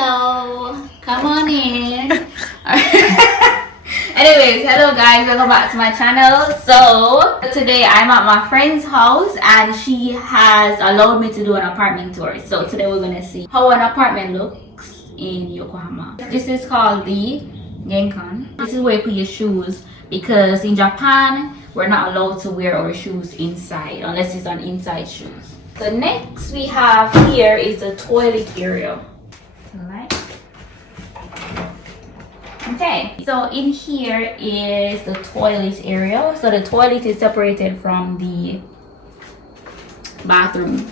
Hello, come on in. Anyways, hello guys, welcome back to my channel. So today I'm at my friend's house and she has allowed me to do an apartment tour. So today we're gonna see how an apartment looks in Yokohama. This is called the Genkan. This is where you put your shoes because in Japan we're not allowed to wear our shoes inside unless it's on inside shoes. So next we have here is the toilet area. Okay, so in here is the toilet area. So the toilet is separated from the bathroom.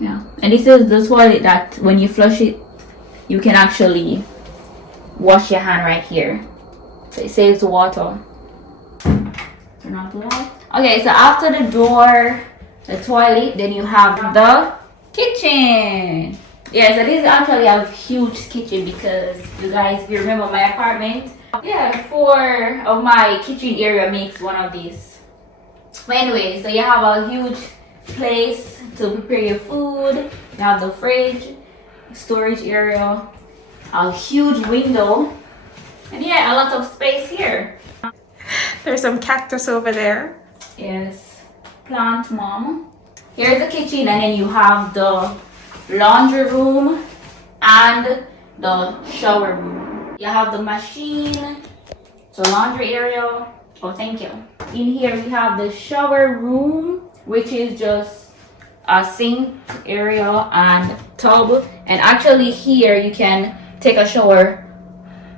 Yeah, and this is the toilet that when you flush it, you can actually wash your hand right here. So it saves water. Turn off the light. Okay, so after the door, the toilet, then you have the kitchen. Yeah, so this is actually a huge kitchen because you guys, if you remember my apartment, yeah, 4 of my kitchen area makes one of these. But anyway, so you have a huge place to prepare your food. You have the fridge, storage area, a huge window, and yeah, a lot of space here. There's some cactus over there. Yes, plant mom. Here's the kitchen, and then you have the laundry room and the shower room. You have the machine, the laundry area. Oh, thank you. In here we have the shower room, which is just a sink area and tub. And actually here you can take a shower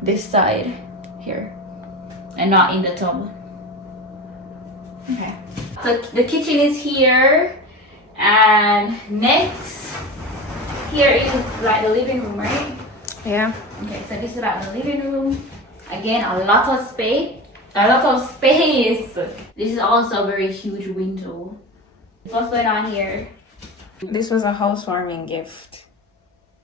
this side here and not in the tub. Okay, so the kitchen is here, and next here is like the living room, right? Yeah. Okay, so this is like the living room. Again, a lot of space. This is also a very huge window. What's going on here? This was a housewarming gift.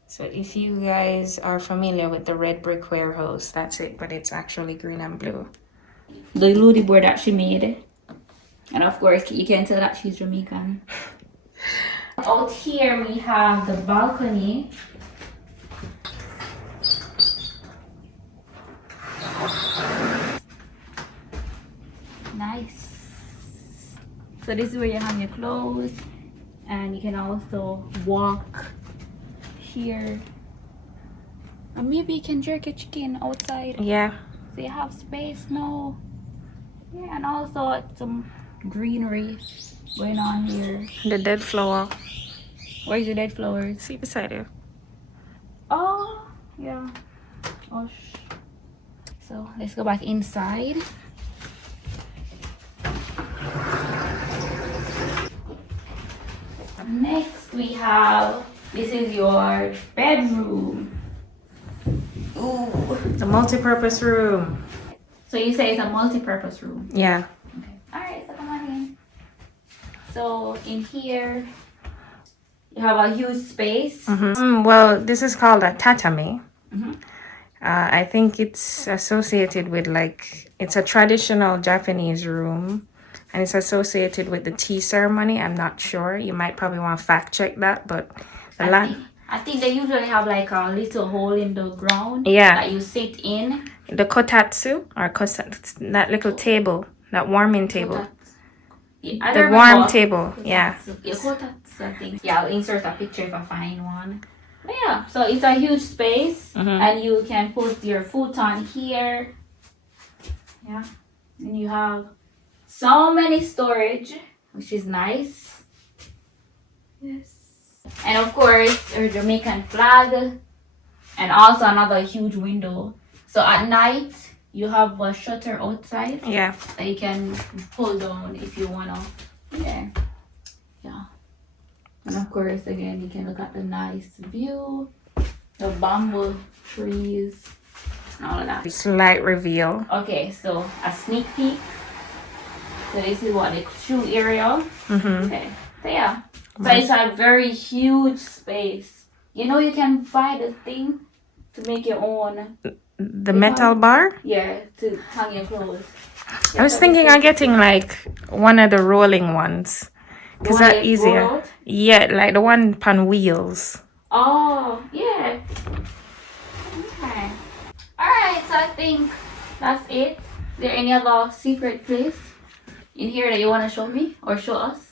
So if you guys are familiar with the red brick warehouse, that's it, but it's actually green and blue. The Ludi board that she made. And of course, you can tell that she's Jamaican. Out here we have the balcony. Nice. So this is where you hang your clothes, and you can also walk here. And maybe you can jerk your chicken outside. Yeah. So you have space now. Yeah, and also some greenery going on here. The dead flower. Where's the dead flowers? See beside you. Oh, yeah. Oh, so let's go back inside. Next we have, this is your bedroom. Ooh. It's a multi-purpose room. So you say it's a multi-purpose room? Yeah. Okay. Alright, so come on in. So in here, you have a huge space. Well, this is called a tatami. Mm-hmm. I think it's associated with it's a traditional Japanese room. And it's associated with the tea ceremony. I'm not sure. You might probably want to fact check that, but I think they usually have like a little hole in the ground. Yeah. That you sit in. The kotatsu or that little table, that warming table. Yeah, the warm table. Yeah. Yeah, kotatsu, I think. Yeah, I'll insert a picture if I find one. But yeah, so it's a huge space, and you can put your futon here. Yeah, and you have so many storage, which is nice. Yes. And of course, your Jamaican flag, and also another huge window. So at night, you have a shutter outside. Yeah. That you can pull down if you wanna. Yeah. Yeah. And of course, again, you can look at the nice view, the bamboo trees, and all of that. Slight reveal. Okay, so a sneak peek. So this is what the shoe area. Okay, so yeah. So it's a very huge space. You know, you can buy the thing to make your own. The metal bar? Yeah, to hang your clothes. I was thinking of getting one of the rolling ones. Because that's easier. Rolled? Yeah, like the one on wheels. Oh, yeah. think that's it. Is there any other secret place in here that you want to show me or show us?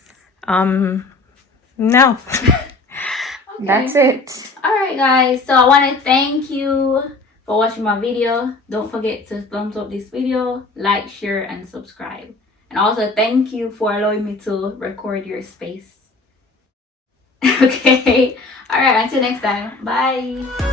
No. Okay. That's it. Alright guys, so I want to thank you for watching my video. Don't forget to thumbs up this video, like, share, and subscribe. And also thank you for allowing me to record your space. Okay. Alright, until next time. Bye.